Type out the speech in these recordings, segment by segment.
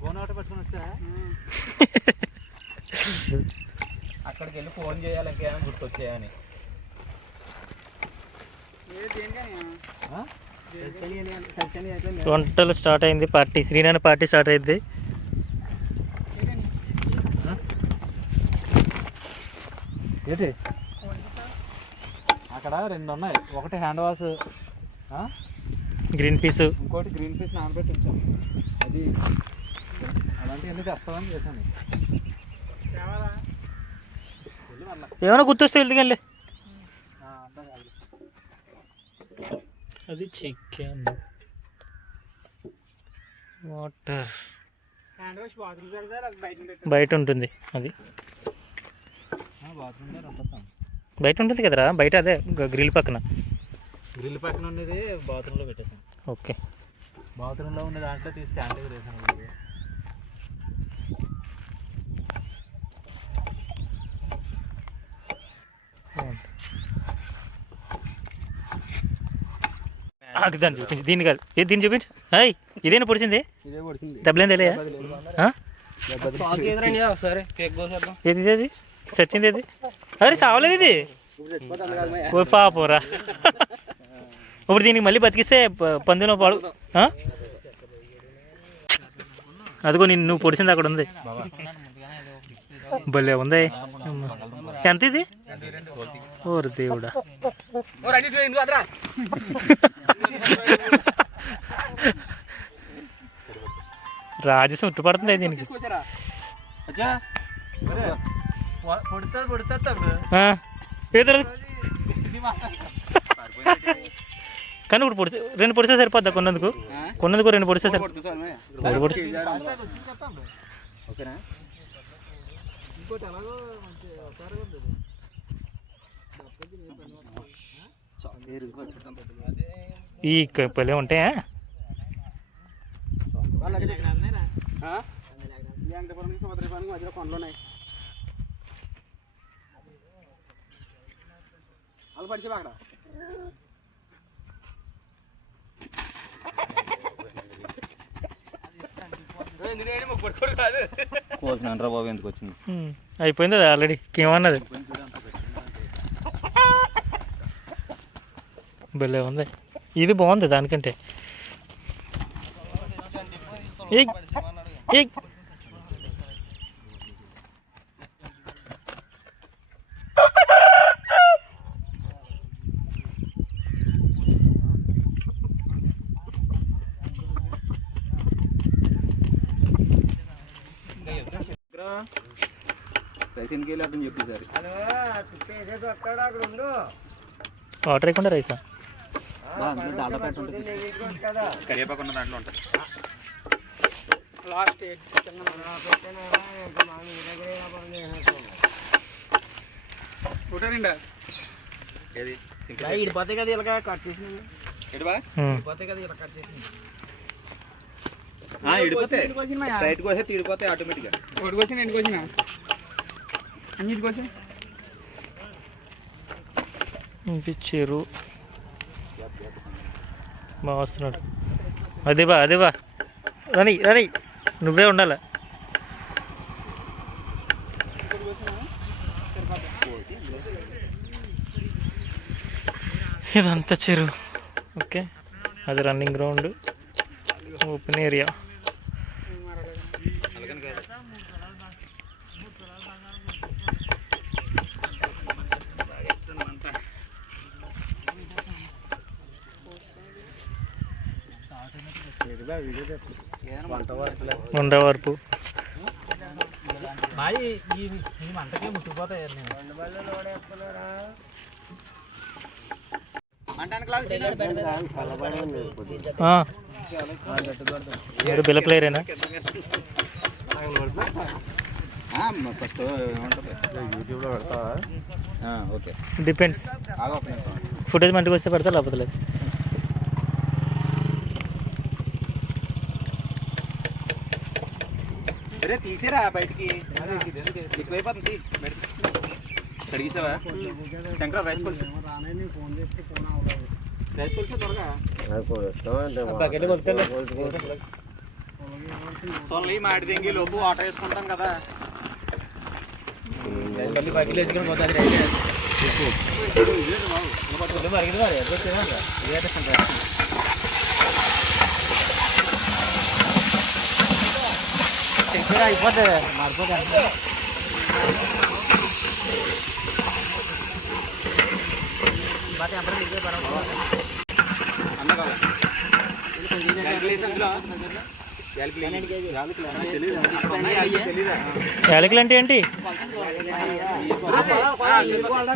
Phone ఒకటి పట్టుకుని వస్తే అక్కడికి వెళ్ళి ఫోన్ చేయాలి ఇంకేమైనా గుర్తొచ్చాయని. వంటలు స్టార్ట్ అయింది. పార్టీ శ్రీనారాయణ పార్టీ స్టార్ట్ అయింది. ఏంటి అక్కడ 2 ఉన్నాయి. ఒకటి హ్యాండ్ వాష్, గ్రీన్ పీస్, ఇంకోటి గ్రీన్ పీస్ నానబెట్టి ఉంచాను. అది అలాంటివన్నీ తెస్తామని చేశాను. ఏమైనా గుర్తొస్తే వెళ్తుకెళ్ళి. అది చికెన్, వాటర్ బయట ఉంటుంది. అది బయట ఉంటుంది కదరా. బయట అదే గ్రిల్ పక్కన ఉండేది బాత్రూంలో పెట్టేసాను. ఓకే, బాత్రూంలో ఉన్న దాంట్లో తీసి శానిటైజర్ వేసాను. దాన్ని చూపించి, దీన్ని కాదు, ఏది దీన్ని చూపించు. హాయ్, ఇదేనా పొడిచింది? దెబ్బలేం తెలియ? ఏది అది చచ్చింది? ఏది? అరే చావలేదు ఇది. ఓ పాపోరా. ఇప్పుడు దీనికి మళ్ళీ బతికిస్తే పందులో పాడు. అదిగో నువ్వు పొడిచింది అక్కడ ఉంది. భలే ఉంది. ఎంత ఇది? ఓరు దేవుడా. రాజసం ఉట్టుపడుతుంది దీనికి. కానీ ఇప్పుడు పొడిచే 2 పొడిస్తే సరిపోద్దా? కొన్నందుకు 2 పొడిస్తే సరిపోతుంది. ఈ పల్లె ఉంటాయా? బాబు ఎందుకు వచ్చింది? అయిపోయింది అది ఆల్రెడీ. ఏమన్నది? భలే ఉంది. ఇది బాగుంది దానికంటే. వాటర్ వేయకుండా రైసా? కరివేపాకు ఉన్న దాంట్లో ఉంటుంది. ఇడిపోతాయి కదా ఇలా కట్ చేసింది. రైట్ కోసే తీడిపోతాయి ఆటోమేటిక్గా. ఒకటి కోసిన 2 కోసిన అన్నిటి కోసి చెరువు బాగా వస్తున్నాడు. అదే బా రని నువ్వే ఉండాలి. ఇదంతా చెరువు. ఓకే, అది రన్నింగ్ గ్రౌండ్, ఓపెన్ ఏరియా. ఉండవరపు ఈ మంటకే ముట్టిపోతాయి. బిల్ల ప్లేయరేనా? ఫస్ట్ యూట్యూబ్లో పెడతావా? Okay, depends. ఫుటేజ్ మంటికి వస్తే పెడతా, లేకపోతే లేదు. అరే తీసేరా బయటికి, ఎక్కువైపోతుంది. కడిగిసావా శంకర? రైస్ కొలుసు త్వరగా. తొలి మాడి దింగి లోపు ఆట వేసుకుంటాం కదా మళ్ళీ బయటలు వేసుకొని పోతుంది మరిగింది మరి అయిపోతే మారిపోతే యాలకులు అంటే ఏంటి?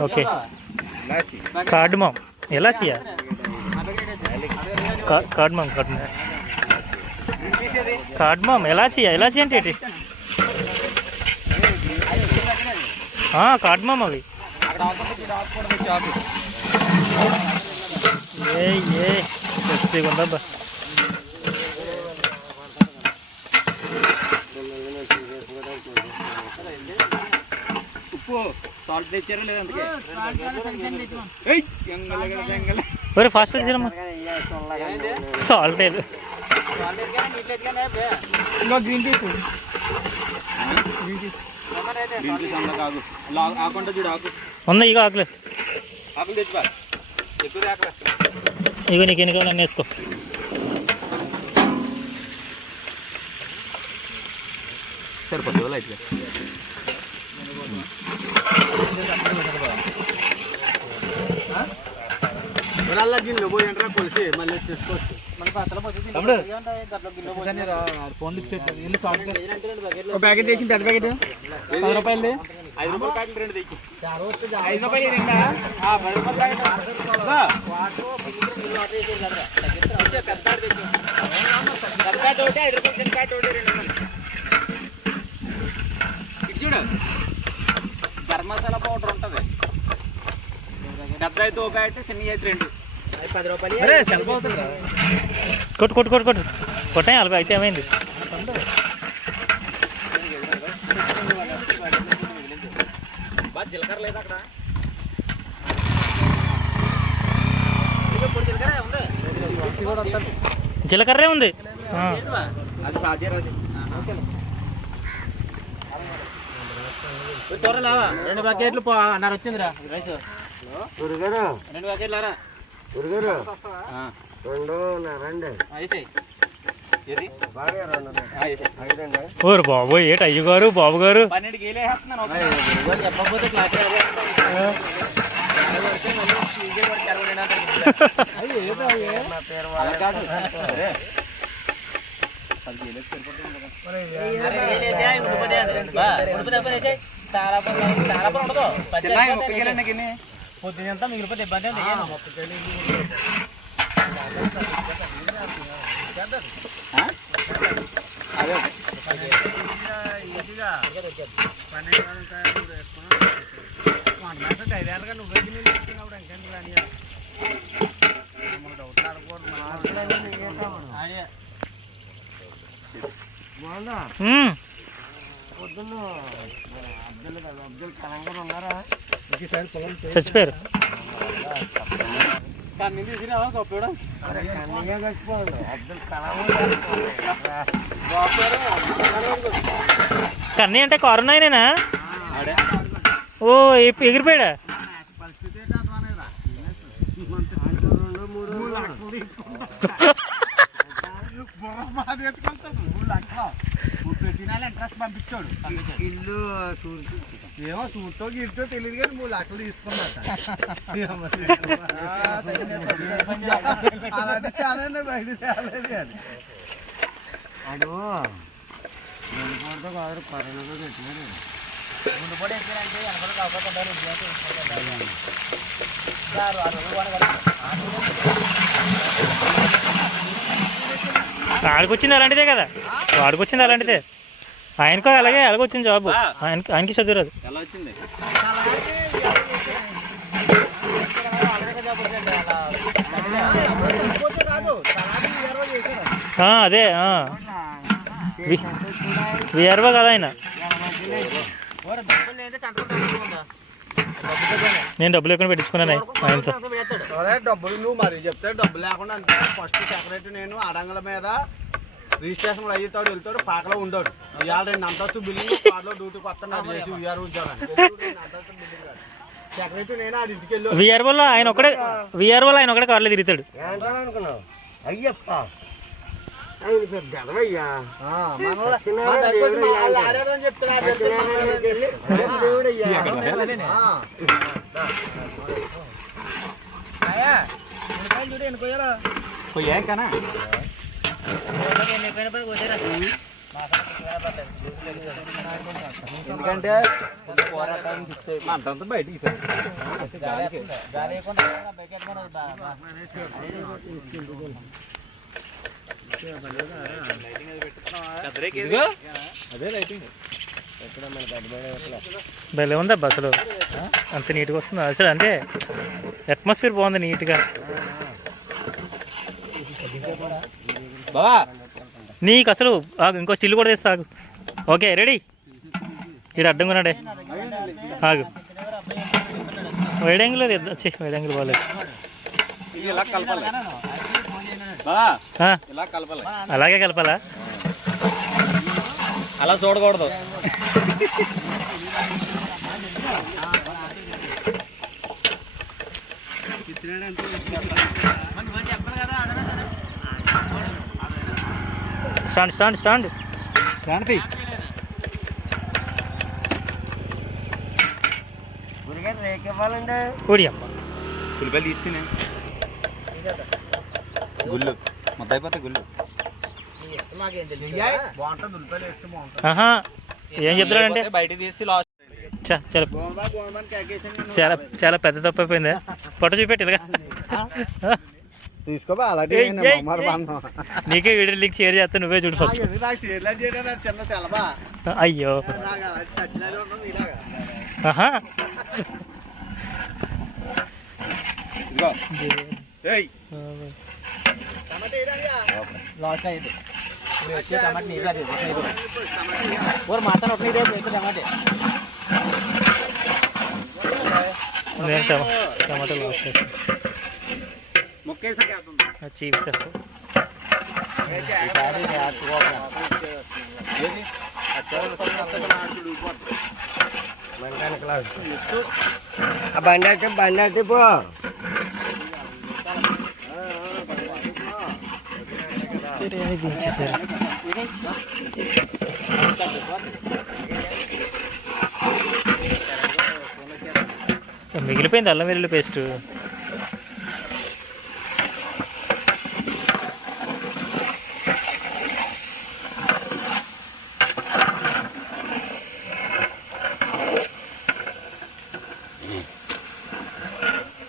Okay, cardamom. ఎలాచియా? కార్డమం ఎలాచియా? ఎలాచి అంటే ఏంటి? కార్డమం అవి. ఉందబ్బా. ఉప్పు సాల్ట్ తెచ్చారు లేదంటే ఫాస్ట్ తెచ్చారమ్మా. సాల్ట్ లేదు. గ్రీన్ టీ ఉందా? ఇక ఆకులు తెచ్చిపా ఎక్కువ ఆకలి ఇగో నీకు ఎన్ని కావాలి అన్నీ వేసుకో. సరిపోతుంది లైట్గా. గిన్నెలో పోయి ఎంట్రా కొలిసి మళ్ళీ తీసుకోవచ్చు. ప్యాకెట్ తెచ్చి పెద్ద ప్యాకెట్ 10 రూపాయలు. 5 రూపాయల ప్యాకెట్ 2 తెచ్చి. 5 రూపాయలు రెండా? 10 రూపాయల ప్యాకెట్ చూడు. గరం మసాలా పౌడర్ ఉంటుంది. పెద్ద అయితే ఒక ప్యాకెట్, చిన్న అయితే 2. 10 రూపాయలు. కొట్టు కొట్టు కొట్టు కొట్టు కొట్టాయి. 40 అయితే ఏమైంది? జీలకర్ర లేదు అక్కడ. జీలకర్రే ఉంది. అది సాధ్యం. త్వరలా 2 ప్యాకెట్లు అన్నారు వచ్చిందిరా రైస్. 2 ప్యాకెట్లు రా. 2 ఓరు బాబు, ఏటి అయ్య గారు బాబు గారు 12 గేలే చెప్పకపోతే క్లాస్ పొద్దునంతా మిగిలిపోతే ఇబ్బంది. అదే డైరెక్ట్గా నువ్వు పొద్దున్న అబ్దుల్ కలాం గారు ఉన్నారా? చచ్చిపోయారు. కన్నీ తీసినావా గొప్ప? అబ్దుల్ కలాం కన్నీ అంటే కరోనానేనా? ఓ ఎగిరిపోయాడా? పంపించాడు. ఇల్లు ఏమో సూటో గిట్టో తెలియదు కానీ 3 లక్షలు తీసుకున్నట్ట. అలాంటి చాలా బయట తేలేదు కానీ అదో కాదు. కరోనాలో పెట్టినారు. ముందు కూడా ఎక్కారంటే వెనకాల కాకపోతారు. వాడికొచ్చింది అలాంటిదే కదా. వాడికొచ్చింది అలాంటిదే. ఆయనకు అలాగే అలాగొచ్చింది జాబ్. ఆయనకి చదువురాదు. ఎలా వచ్చింది? అదే విఆర్ఓ కదా ఆయన. నేను డబ్బులు ఎక్కడ పెట్టించుకున్నాను ఆయనతో. డబ్బులు నువ్వు మరి చెప్తే డబ్బులు లేకుండా అంటే ఫస్ట్ సెక్రటరీ నేను అడంగల మీద రిజిస్ట్రేషన్ అయ్యేతాడు వెళ్తాడు పాకలో ఉండడు ఇవాళ 2 అంతస్తు బిల్డింగ్ కార్లో డ్యూటీకి వస్తున్నాడు చేసి వీఆర్ ఉద్యోగాన్ని సెక్రటరీ నేను ఆడి ఇంటికి వెళ్ళి వీఆర్ వల్ల ఆయన ఒకడే కార్లో తిరుగుతాడు. అయ్యప్ప గదవయ్యా కనా ఎందుకంటే పోరాటాన్ని ఫిక్స్ అయిపోయి అంతంతా బయటికి అదే లైటింగ్ భలే ఉంది అబ్బా అసలు, అంత నీట్గా వస్తుంది అసలు. అంటే అట్మాస్ఫియర్ బాగుంది నీట్గా. నీకు అసలు ఆగు, ఇంకో స్టిల్ కూడా తెస్తా ఆగు. Okay ready. ఇక్కడ అడ్డంగా ఉన్నాడే ఆగు. వైడ్ యాంగిల్ వచ్చి వైడ్ యాంగిల్ బాగాలేదు. అలాగే కలపాలా? అలా చూడకూడదు. స్టాండ్ స్టాండ్ స్టాండ్ రేక్ ఇవ్వాలండి. ఊడి అమ్మ ఉల్లిపాయలు తీస్తేనే గుళ్ళు మొత్తం అయిపోతే గుళ్ళు బాగుంటుంది. ఉల్లిపాయలు వేస్తే బాగుంటుంది. ఆహా ఏం చెప్తున్నాడంటే బయట తీసి లాస్ట్ చాలా చాలా చాలా పెద్ద తప్పు అయిపోయింది. ఫోటో చూపెట్టి ఇలాగా తీసుకోబా అలాంటి నీకే వీడియో లింక్ షేర్ చేస్తా, నువ్వే చూడు ఫస్ట్. చిన్న సెలవా అయ్యో ఆహా లాస్ట్ అయింది టమాటా నీళ్ళు ఊరు మాత్రం ఒక నీరు టమాటే టమాటో లాస్ట్ చీప్ సార్. బండి అంటే పో దించేసారు. మిగిలిపోయింది అల్లం వెల్లుల్లి పేస్ట్.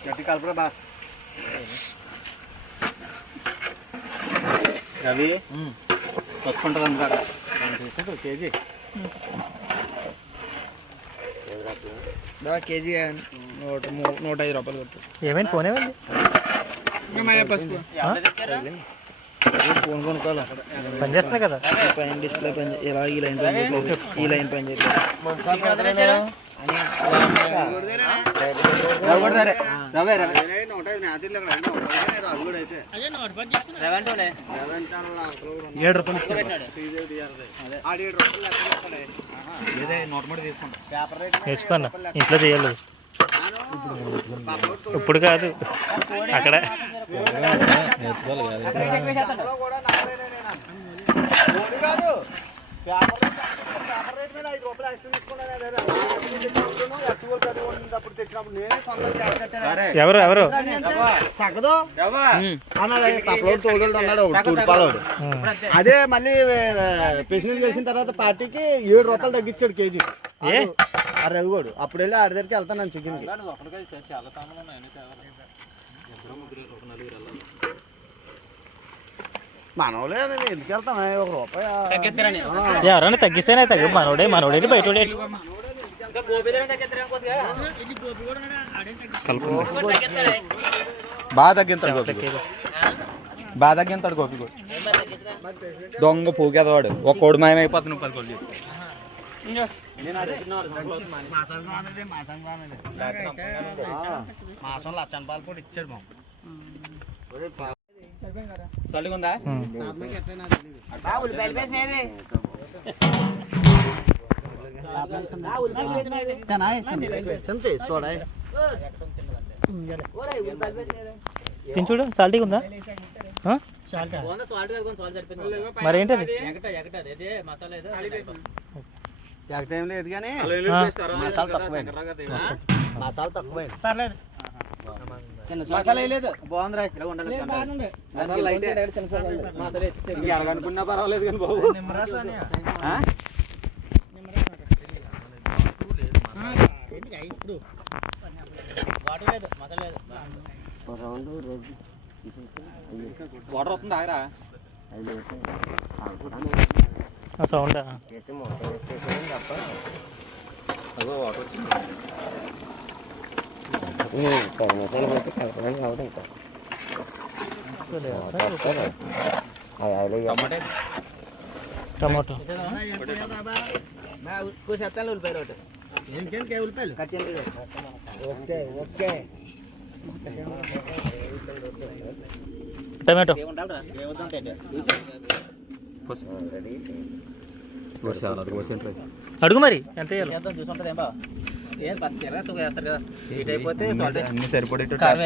గట్టి కలుపురా బా రవి వస్తుంటుంది అందుకాడ కేజీ కేజీ 105 రూపాయలు కొట్టు. ఏమైంది ఫోన్ ఏమైంది? ఫోన్ కొనుక్కోవాలి. పని చేస్తున్నా కదా పైన డిస్ప్లే పని ఇలా ఈ లైన్ పని చేయట్లేదు, ఈ లైన్ పని చేయట్లేదు. నేర్చుకున్నా ఇంట్లో చేయాలి ఇప్పుడు కాదు అక్కడ. ఎవరు ఎవరు అదే మళ్ళీ ప్రెసిడెంట్ చేసిన తర్వాత పార్టీకి 7 రూపాయలు తగ్గించాడు కేజీ ఆ రవిగోడు. అప్పుడు వెళ్ళి ఆడి దగ్గరికి వెళ్తాను చికెన్. మనోళ్ళే ఎందుకు వెళ్తాం? 1 రూపాయి ఎవరన్నా తగ్గిస్తేనే తగ్గు. మనోడే బయట బాగా తగ్గింతాడు గోపి కూడా దొంగ పోగేదవాడు. ఒక కోడి మాయమైపోతుంది 10 కోళ్ళు చెప్తాను. మాసం 1,00,000 రూపాయలు కూడా ఇచ్చాడు. చల్లుకుందా తిని చూడు సాల్టీగా ఉందా ఆ? మరేంటది ఏం లేదు కానీ ఆ. మసాలా తక్కువైంది మసాలా తక్కువైంది మసాలా వేయలేదు బాగుందిరా ఇక్కడ ఉండాలి అనుకున్నా పర్వాలేదు కానీ బాబు వాటర్ వస్తుంది ఆగరా ఆ సౌండ్ వాటర్ వచ్చింది మసాలా పెట్టి కలపడానికి కావడం ఇంకా టమాటో టమాటో అడుగు మరి ఎంత వేయాలి అన్ని సరిపడేట్టు కారం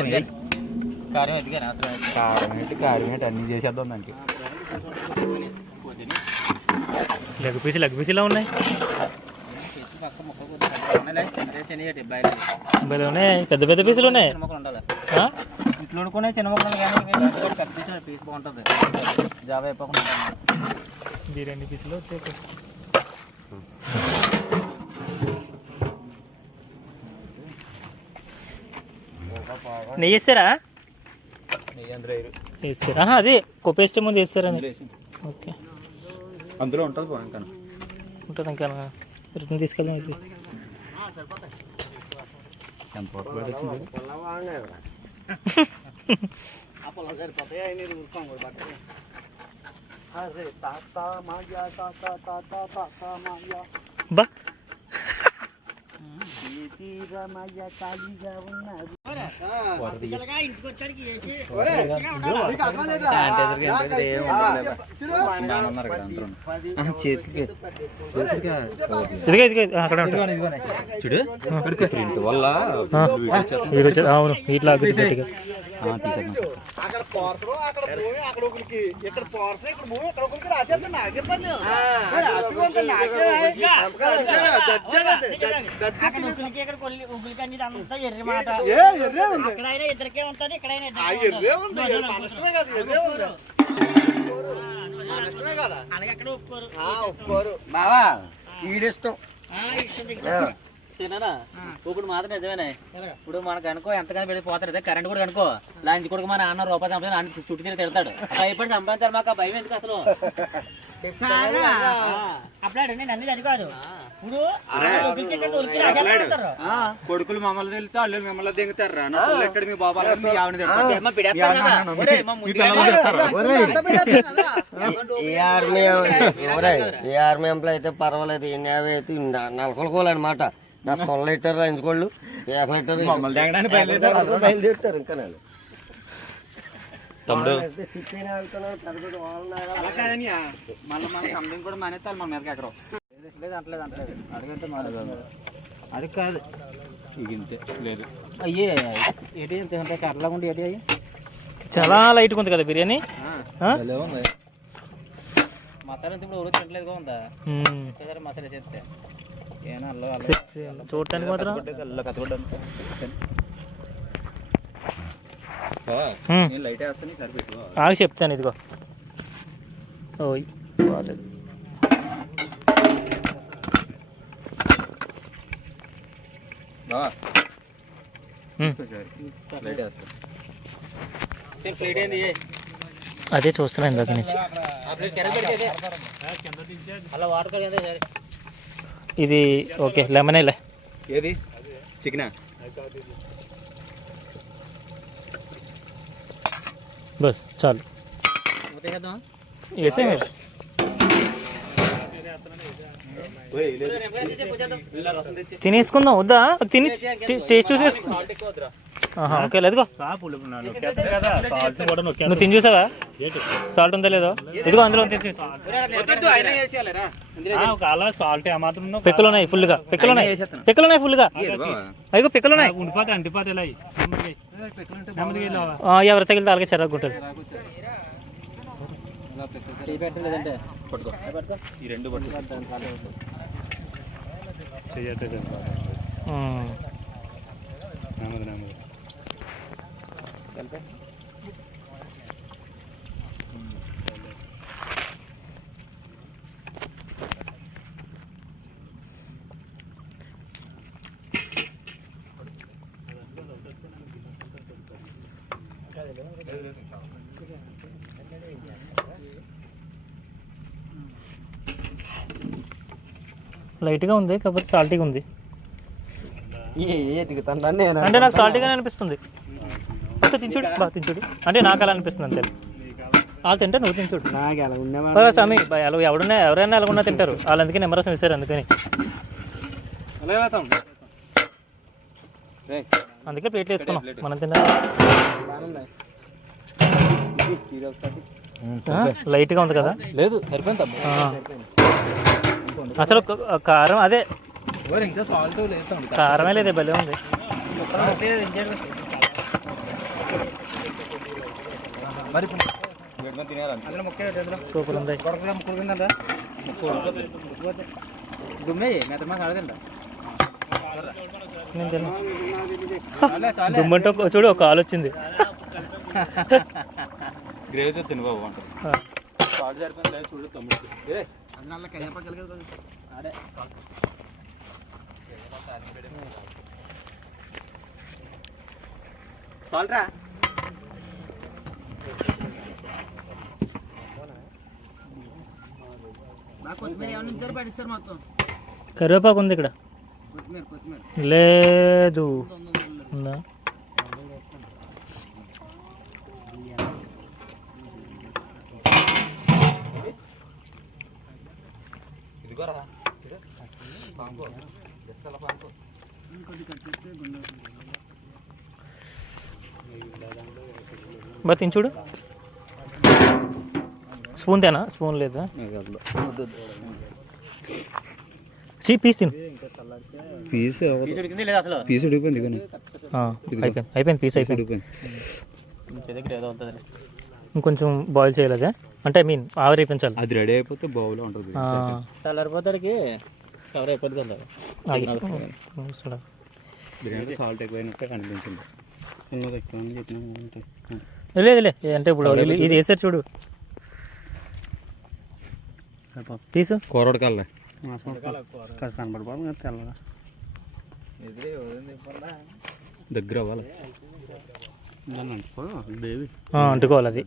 ఏంటి అన్ని చేసేద్దాం దానికి లెగ్ పీసులా ఉన్నాయి భలే ఉన్నాయి పెద్ద పెద్ద పీసులు ఉన్నాయి ఆ? ఇట్లా వండుకునే చిన్న మొక్కలు కానీ పెద్ద పీస్ బాగుంటుంది జాబ్ అయిపోకుండా బిర్యానీ పీసులు వచ్చాయి నెయ్యి వేస్తారా వేస్తారా అదే కొప్పేస్తే ముందు వేస్తారా ఓకే అందులో ఉంటుంది ఇంకా ఉంటుంది ఇంకా రిటర్న్ తీసుకెళ్దాం ఇది ఎంత వచ్చింది బా ఇదిగా అక్కడ చూడు వల్ల అవును ఇట్లా గట్టిగా బావా ఈడిష్టం ఇప్పుడు మాత్రం నిజమేనే ఇప్పుడు మనకు అనుకో ఎంతగానో వెళ్ళిపోతారు అదే కరెంట్ కూడా అనుకో లాంటి కూడా మన అన్న రూపాయి సంపాదించాలి చుట్టూ తిరిగి తిడతాడు భయపడి సంపాదించాలి మాకు ఆ భయం ఎందుకు అసలు కొడుకులు మమ్మల్ని వెళ్తే అల్లు మిమ్మల్ని దిగుతారు ఎక్కడ మీ బాబాలు మీ ఆవిడ ఏ ఆర్మీ ఎంప్లాయ్ అయితే పర్వాలేదు ఏ నేవీ అయితే నలకొలుకోవాలన్నమాట నా సొల్ల లీటర్ ఎంచుకోళ్ళు బయలుదేరుతారు ఇంకా నేను తమ్ముడు మళ్ళీ మన కంపెనీ కూడా మానేస్తారు మన మీదకి ఎక్కడో అంటలేదు అడిగంటే అది కాదు ఇంతే లేదు అయ్యే ఏంటి ఇంత కర్రలాగా ఉండి ఏంటి అయ్యి చాలా లైట్గా ఉంది కదా బిర్యానీ మసాలా ఇప్పుడు ఊరు తినట్లేదు ఉందా మసాలా చేస్తే ఏనా చూడటానికి మాత్రం లైట్ వేస్తాను సరిపెట్టు ఆగి చెప్తాను ఇదిగో ఓయ్ బాగాలేదు అదే చూస్తున్నా ఇందాక నుంచి ఇది ఓకే లెమనేలే ఏది చికెనా బస్ చాలు వేసే తినేసుకుందాం వద్దా తిని టేస్ట్ చూసి ఓకే లేదుగో నువ్వు తిని చూసావా సాల్ట్ ఉందా లేదో ఇదిగో అందులో పిక్కలు ఉన్నాయి ఫుల్గా పిక్కలు ఉన్నాయి ఫుల్గా అదిగో పిక్కలు ఉన్నాయి ఎవరి తగిలితే అలాగే చెరగొంటుంది లైట్గా ఉంది కాకపోతే సాల్టీగా ఉంది అంటే నాకు సాల్టీగానే అనిపిస్తుంది అంతే తించుడు బాగా తించుడు అంటే నాకు అలా అనిపిస్తుంది అంతే వాళ్ళు తింటే నువ్వు తించుడు సమీ అలా ఎవరైనా అలాగున్నా తింటారు వాళ్ళు అందుకే నిమ్మరసం వేసారు అందుకని అందుకే ప్లేట్లు వేసుకున్నాం మనం తిన్నా లైట్గా ఉంది కదా లేదు సరిపోయింది అసలు కారం అదే కారమే లేదే భలే ఉంది సూపర్ ఉంది నేను తిన్నా దుమ్మంటే చూడు ఒక కాలు వచ్చింది గ్రేవీతో తిను బాబు చూడు తమ్ముడు సాల్ట్రా కరివేపాకు ఉంది ఇక్కడ లేదు ఉందా బా తిని స్పూన్ తేనా స్పూన్ లేదా పీస్ తిను అయిపోయింది పీస్ అయిపోయింది ఇంకొంచెం బాయిల్ చేయాలి అదే అంటే ఐ మీన్ ఆవిరిపించాలి అది రెడీ అయిపోతే బౌల్ ఉంటుంది చల్లారిపోతాడికి కవర్ అయిపోతుంది కదా సాల్ట్ ఎక్కువైనట్టే కనిపించింది లేదులే అంటే ఇప్పుడు ఇది వేసారు చూడు తీసు కూరడకాలే కనబడిపోతుంది తెల్లగా దగ్గర అవ్వాలి అంటుకోవాలి అది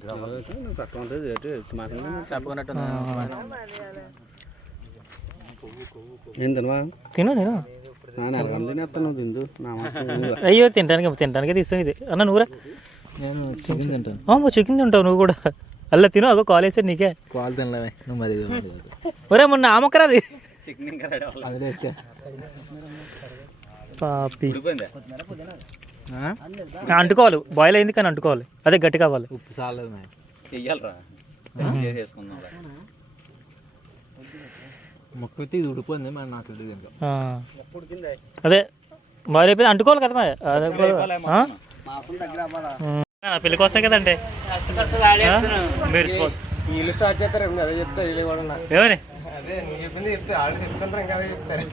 తిను తిను అయ్యో తినడానికి తీస్తాను ఇది అన్న నువ్వురా నేను చికెన్ తింటావు నువ్వు కూడా అలా తిను అగో కాల్ వేసాడు నీకే కాల్ తినలేమే నువ్వు మరి ఒరే మొన్న ఆమొక్కరా అది పాపి అంటుకోవాలి బాయిల్ అయింది కానీ అంటుకోవాలి అదే గట్టి కావాలి ఉప్పు చాలేదు చెయ్యాలరా మొక్కైతే ఇది ఉడిపోయింది మరి నాకు అదే బాయిల్ అయిపోయింది అంటుకోవాలి కదా పెళ్ళి కోస్తాయి కదండి వీళ్ళు స్టార్ట్ చేస్తారు అదే చెప్తారు ఏమని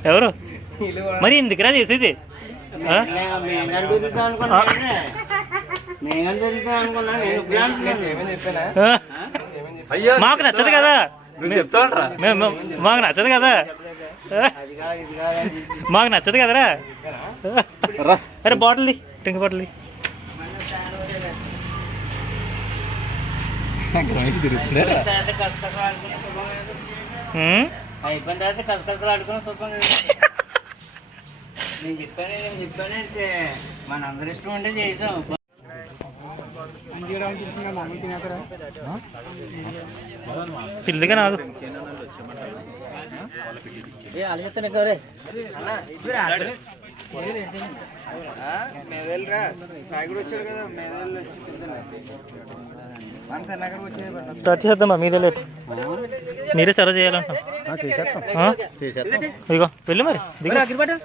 ఎవరు మరి ఎందుకురా చేసేది మాకు నచ్చదు కదా మాకు నచ్చదు కదా మాకు నచ్చదు కదరా అరే బాటిల్ డ్రింక్ బాటిల్ అయిపోయిన తర్వాత కసకసలు ఆడుకుని శుభ్రంగా నేను చెప్పానంటే మన అందరి ఇష్టం అంటే చేసాం పిల్లగా నాకు ఏ మెదల్రా సాగుడు వచ్చాడు కదా మెదళ్ళు వచ్చి అంత నగరం వచ్చేది స్టార్ట్ చేద్దామా మీదే లేట్ మీరే సర్వ్ చేయాలంట ఇదిగో వెళ్ళి మరి దిగు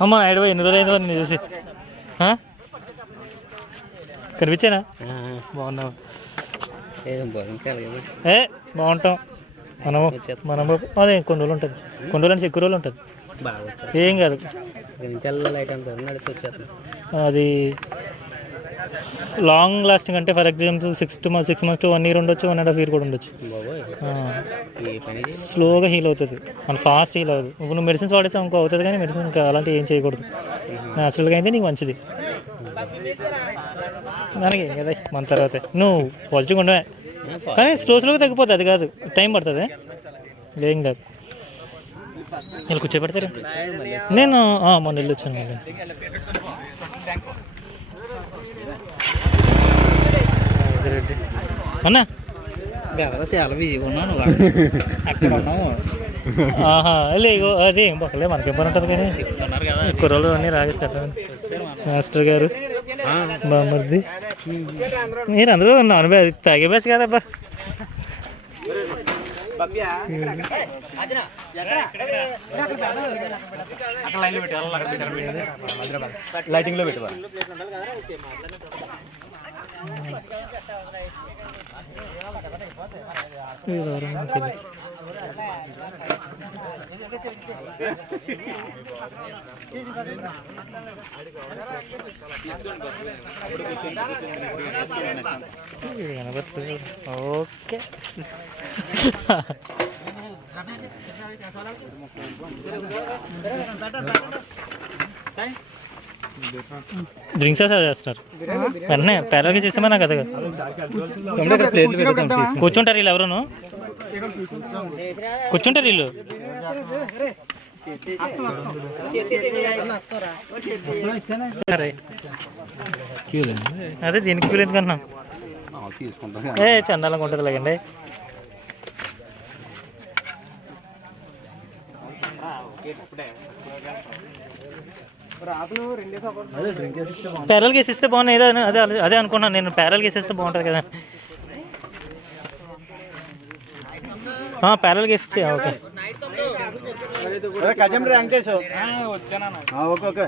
అమ్మా నాయుడు ఎన్ని రోజులు అయిందో నేను చూసి కనిపించానా బాగున్నావు ఏ బాగుంటాం మనము అదే కొన్ని రోజులు ఉంటుంది కొన్ని రోజులు అంటే ఎక్కువ రోజులు ఉంటుంది ఏం కాదు అది లాంగ్ లాస్టింగ్ అంటే for example 6 months to 1 year ఉండొచ్చు 1.5 year కూడా ఉండొచ్చు స్లోగా హీల్ అవుతుంది మన ఫాస్ట్ హీల్ అవ్వదు ఇప్పుడు నువ్వు మెడిసిన్స్ వాడేసా ఇంకో అవుతుంది కానీ మెడిసిన్ ఇంకా అలాంటివి ఏం చేయకూడదు న్యాచురల్గా అయితే నీకు మంచిది దానికి ఏం కదా మన తర్వాత నువ్వు పాజిటివ్గా ఉండవే కానీ స్లోగా తగ్గిపోతుంది అది కాదు టైం పడుతుంది ఏం కాదు వీళ్ళు కూర్చోబెడతారు నేను మొన్న వెళ్ళి వచ్చాను మళ్ళీ అన్నా చాలా బిజీగా ఉన్నాను అక్కడ ఉన్నాము లేగో అదే ఏం పక్కలే మనకేం పని ఉంటుంది కానీ కుర్రలు అన్నీ రాగేస్తారు మాస్టర్ గారు బామ్మర్ది మీరు అందరూ నాన్ బ్యాస్ తాగే బ్యాస్ కదబ్బా లైటింగ్ లో పెట్టువా ఓకే డ్రింక్స్ చేస్తారు వెంటనే పేదలకి చేసామన్నా కదా కూర్చుంటారు వీళ్ళు ఎవరును కూర్చుంటారు వీళ్ళు అదే దీనికి క్యూ ఎందుకంటున్నాం చందాలంగా ఉంటుంది లేకండి పేరల్కి వేసిస్తే బాగున్నాయి అదే అదే అనుకున్నాను నేను పేరల్కి వేసిస్తే బాగుంటుంది కదా పేరల్కి వేసి ఓకే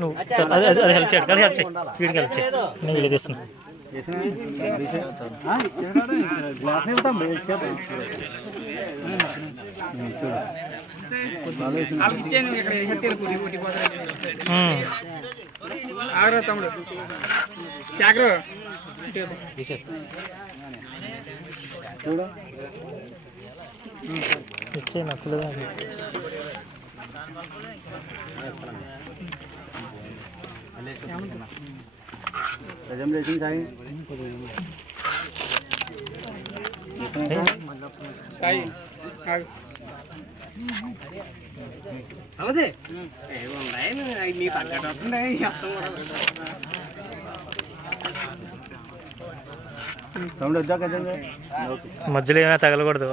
నువ్వు అది హెల్ప్ చేయండి అది హెల్ప్ చేయి వీడికి హెల్ప్ చేయి నేను వీడియో తీస్తున్నా తమ్ముడు శాఖరు ఇచ్చే నచ్చలేదా సాయి అవదే నీ పక్కన మధ్యలో ఏమైనా తగలకూడదు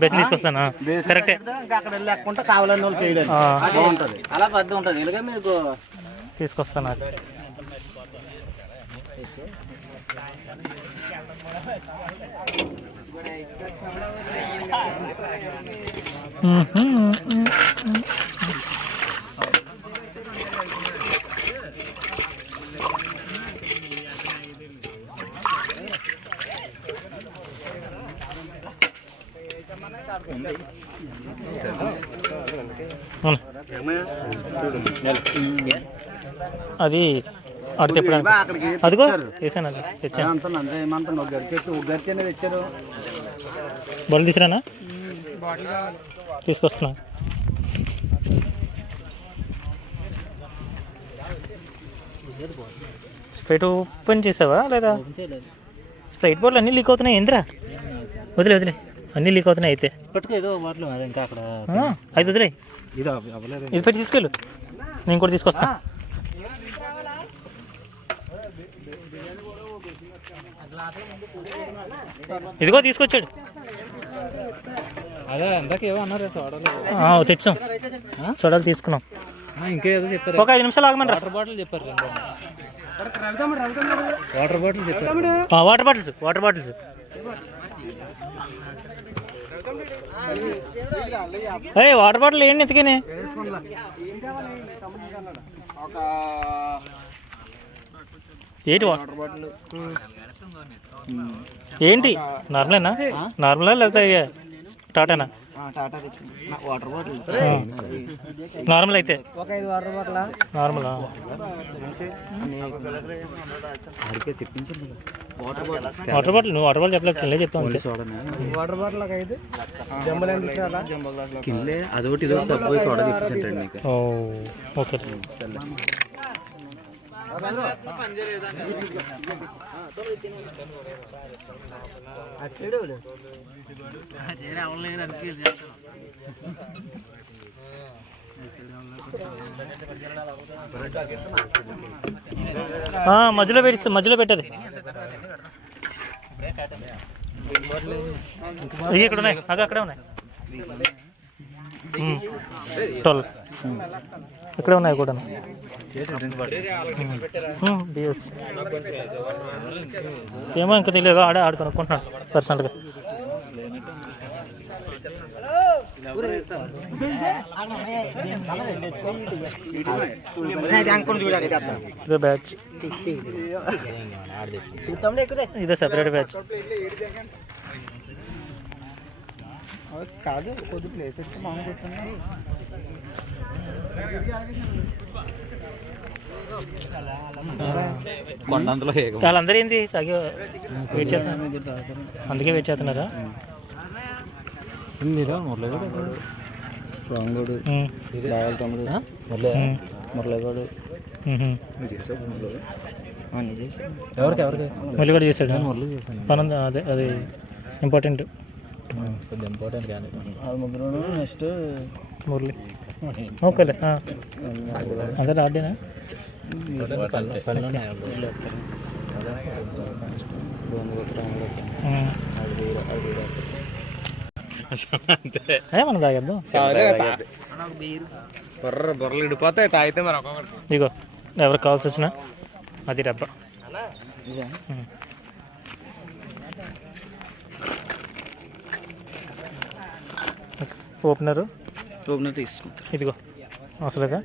బేసిన్ తీసుకొస్తాను కరెక్టే అక్కడ లేకుండా కావాలని వాళ్ళు చేయలేదు అలా పెద్ద ఉంటుంది ఇలాగే మీకు తీసుకొస్తాను అది అటు చెప్పడానికి అదిగో వేసాను అది తెచ్చాను బళ్ళు తీసుకురానా తీసుకొస్తున్నా స్ప్రైట్ ఓపెన్ చేసావా లేదా? స్ప్రైట్ బాటిల్ అన్నీ లీక్ అవుతున్నాయి ఏంద్రా? వదిలే వదిలే, అన్నీ లీక్ అవుతున్నాయి అయితే. ఇప్పటికే ఏదో బాటిల్ అది ఇంకా అక్కడ అయితే వదిలే, ఇది అవ్వలేదు. ఇది పెట్టి తీసుకెళ్ళు, నేను కూడా తీసుకొస్తా. ఇదిగో తీసుకొచ్చాడు. అదే ఇందాక ఏమో అన్నారు సోడాలు. తెచ్చాం, సోడాలు తీసుకున్నాం. ఇంకేదో చెప్పారు, ఒక 5 నిమిషాలు ఆగమని. వాటర్ బాటిల్ చెప్పారు. వాటర్ బాటిల్ చెప్పారు. Water bottles, water bottles. Water bottle ఏంటి ఎత్తుకని? ఏంటి ఏంటి నార్మలేనా? నార్మలా లేకపోతే టాటానా? వాటర్ బాటిల్ నార్మల్ అయితే ఒక 5 వాటర్ బాటిల్ నార్మలా? వాటర్ బాటిల్ నువ్వు వాటర్ బాటిల్ చెప్పలేదు, కిల్లే చెప్తాను. వాటర్ బాటిల్ ఒక 5 జంబల్ కిల్లే అదొకటి ఇదో సపోజ్ సోడా తెప్పించండి మీకు. ఓకే. మధ్యలో పెట్టి, మధ్యలో పెట్టదు. ఇక్కడ ఉన్నాయి, అక్కడే ఉన్నాయి. 12 ఇక్కడే ఉన్నాయి కూడా. బిఎస్ ఏమో ఇంకా తెలియదు, ఆడు కొనుక్కుంటున్నాడు పర్సనల్గా. ఇదే బ్యాచ్, ఇదే సెపరేట్ బ్యాచ్ కాదు. కొద్ది ప్లేస్ అయితే మామూలు కొండంతలో వాళ్ళందరూ ఏంటి తాగి వెయిట్ చేస్తున్నారు, అందుకే వెయిట్ చేస్తున్నారా? రాంగోడు, రావాలి తమ్ముడు, మురళీగాడు. మురళి కూడా చేశాడు పని. అదే అది ఇంపార్టెంట్, కొంచెం ఇంపార్టెంట్ కానీ ముగ్గురు. నెక్స్ట్ మురళి. ఓకేలే, అదే ఆడినా మనం తాగేద్దాం. బొర్రలు ఇడిపోతాయి తాగితే మరి. ఇగో ఎవరికి కావాల్సి వచ్చినా అది డబ్బా. ఓపెనర్ తీసుకుంటా. ఇదిగో అసలుగా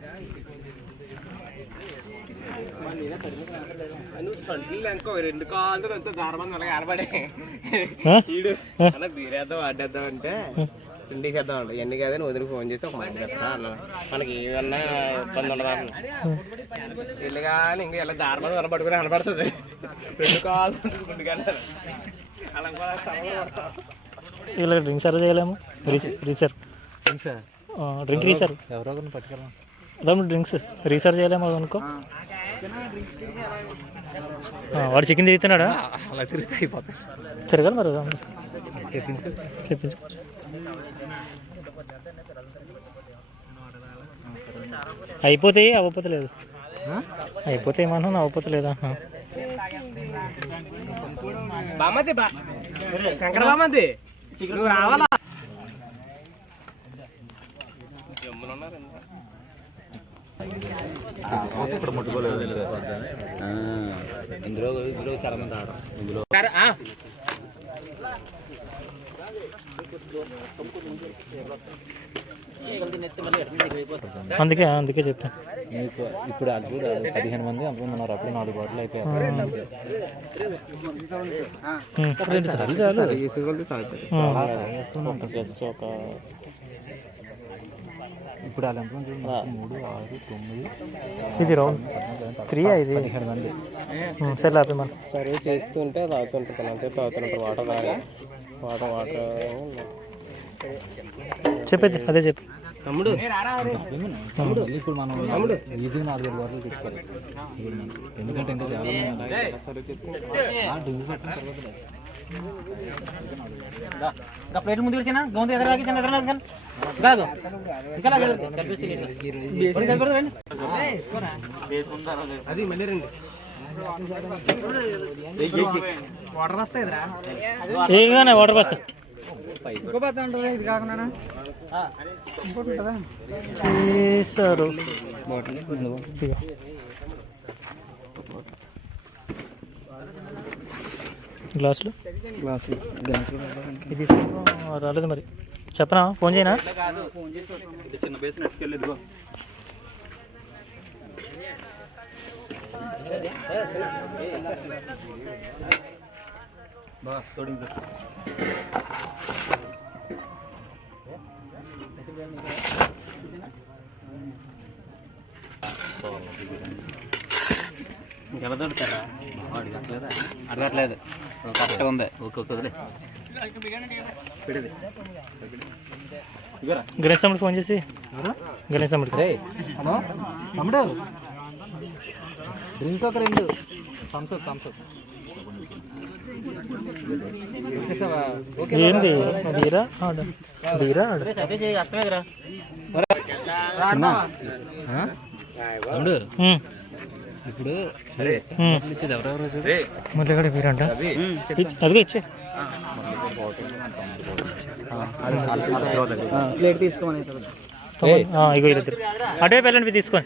రెండు కాళ్ళు కనబడే తీరేద్దాం అడ్డేద్దాం అంటే పిండి చేద్దాం అంట. ఎన్ని కాదని వదిలి ఫోన్ చేసి ఒక మాట చెప్తా అన్న, మనకి ఏమన్నా ఇబ్బంది ఉండదు. ఇల్లు కానీ ఇంకా ఇలా దారుణం కనపడుకుని కనపడుతుంది. రెండు కాళ్ళు ఇలా డ్రింక్ సర్వ్ చేయలేము. రీసర్ డ్రింక్ రీసర్ ఎవరో పట్టుకెళ్ళాం. అదే డ్రింక్స్ రీసర్ చేయలేము అనుకో. వాడు చికెన్ తిరుగుతున్నాడా? అలా తిరిగితే అయిపోతుంది. తిరగాలి మరి, తెప్పించుకోవచ్చు. అయిపోతాయి, అవ్వకపోతే లేదు. అయిపోతే ఏమన్నా, అవ్వకపోతే లేదా. బామ్మది శంకర బామ్మది నువ్వు రావాలా? ఇందులో చాలా మంది ఆడరు. ఇందులో అందుకే చెప్తాను. ఇప్పుడు అది 15 మంది అంతమంది ఉన్నారు. అప్పుడు 4 బాటిల్ అయిపోయాయి. జస్ట్ ఒక ఇప్పుడు వాళ్ళు ఎంత 3, 6, 9 ఇది రౌండ్ 3 ఇది 15 మంది. సరే ఆపే మనం సర్వ్ చేస్తుంటే తాగుతుంటారు. అంతే తాగుతుంటారు. వాటర్ చెప్పేది అదే చెప్పు. తమ్ముడు ఇప్పుడు మనం ఈజీగా 4,000 బాటిల్ తెచ్చుకోవాలి ఎందుకంటే ఇంకా చాలా ప్లేట్ ముందు వచ్చినా గౌంత ఎదరాకి కాదు అది మళ్ళీ రండి వాటర్ వస్తాయి ఏగానే వాటర్ వస్తాయి ఇంకో బత్త ఉంటుంది ఇది కాకుండా ఇంకోటి ఉంటుందా చేశారు గ్లాసులు ఇది రాలేదు మరి చెప్పనా ఫోన్ చేయనా చిన్న బేసిన ఎట్టుకెళ్ళేదిగో బా తోడింది ఎలా తోడుతారా అడగట్లేదా అడగట్లేదు కరెక్ట్గా ఉంది ఓకే పెడేది గణేష్ తమ్ముడు ఫోన్ చేసి గణేష్ తమ్ముడు హలో తమ్ముడు డ్రింక్స్ ఒక 2 థమ్స్అప్ ఏంది బీరా బీరా తమ్ముడు ఇప్పుడు మళ్ళీ కూడా బీరా అంట అదిగా ఇచ్చే ప్లేట్ తీసుకోమని ఇగో వీళ్ళిద్దరు అటువే వెళ్ళండి తీసుకొని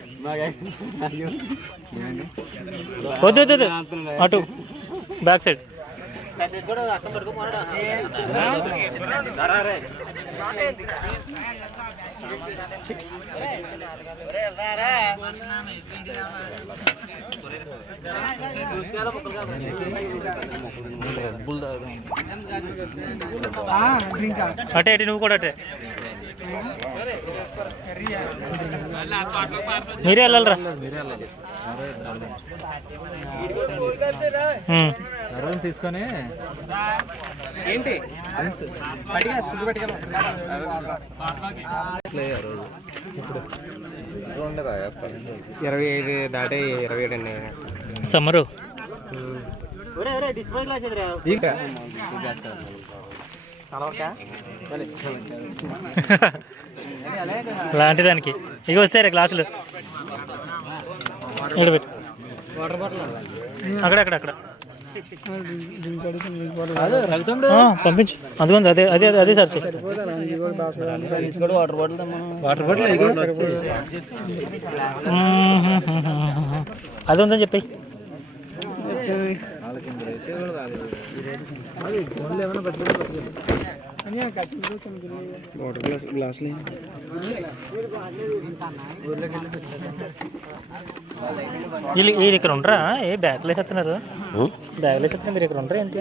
వద్దు అటు బ్యాక్ సైడ్ అటే నువ్వు కూడా అటే మీరే వెళ్ళాలరా తీసుకొని ఏంటి పట్టిగా స్కూల్ పట్టుకెళ్ళి 25 దాటే 27 అండి సమ్మరు అలాంటి దానికి ఇక వస్తాయి గ్లాసులు పెట్టు అక్కడ పంపించు అందుకుంది అదే సార్ వాటర్ బాటిల్ అది ఉందని చెప్పి వాటర్ గ్లాసులు వీళ్ళు ఇక్కడ ఉండరా ఏ బ్యాగ్లో వేసేస్తున్నారు బ్యాగ్లో వేసేస్తున్నారు మీరు ఇక్కడ ఉండరా ఏంటి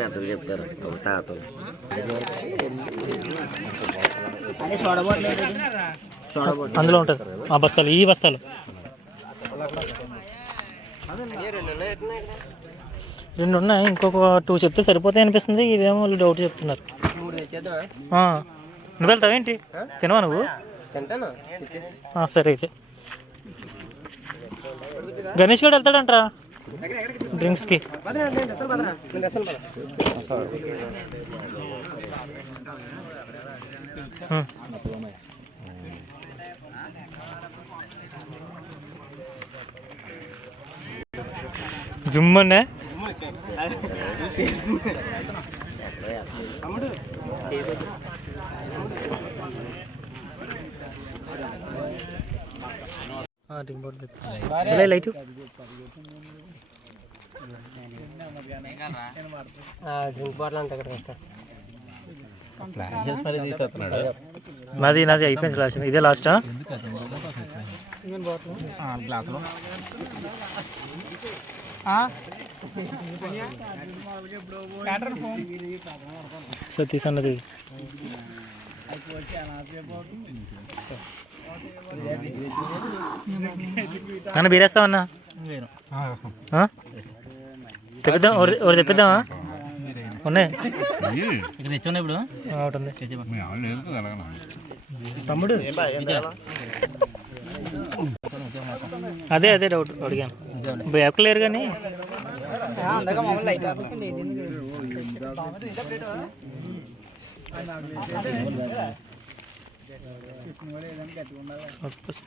పెద్దలు చెప్తారు తాతలు అందులో ఉంటుంది ఆ బస్తాలు ఈ బస్తాలు 2 ఉన్నాయి ఇంకొక 2 చెప్తే సరిపోతాయి అనిపిస్తుంది ఇవేమో వాళ్ళు డౌట్ చెప్తున్నారు నువ్వు వెళ్తావేంటి తినవా నువ్వు సరే అయితే గణేష్ కూడా వెళ్తాడంటరా డ్రింక్స్కి జుమ్మనే లైట్ డ్రింక్ బాటిల్ అంటే నాది అయిపోయింది క్లాస్ ఇదే లాస్టా గ్లాసులో సతీష్ అన్నది అన్న బీరేస్తావన్నా తెప్పిద్దాం తెప్పిద్దామా ఉన్నాయి ఇక్కడ తెచ్చున్నా ఇప్పుడు ఒకటి ఉంది తమ్ముడు అదే అదే డౌట్ అడిగాను బ్యాక్ లేరు కానీ అందాక మామూలు లైట్ ఓకే.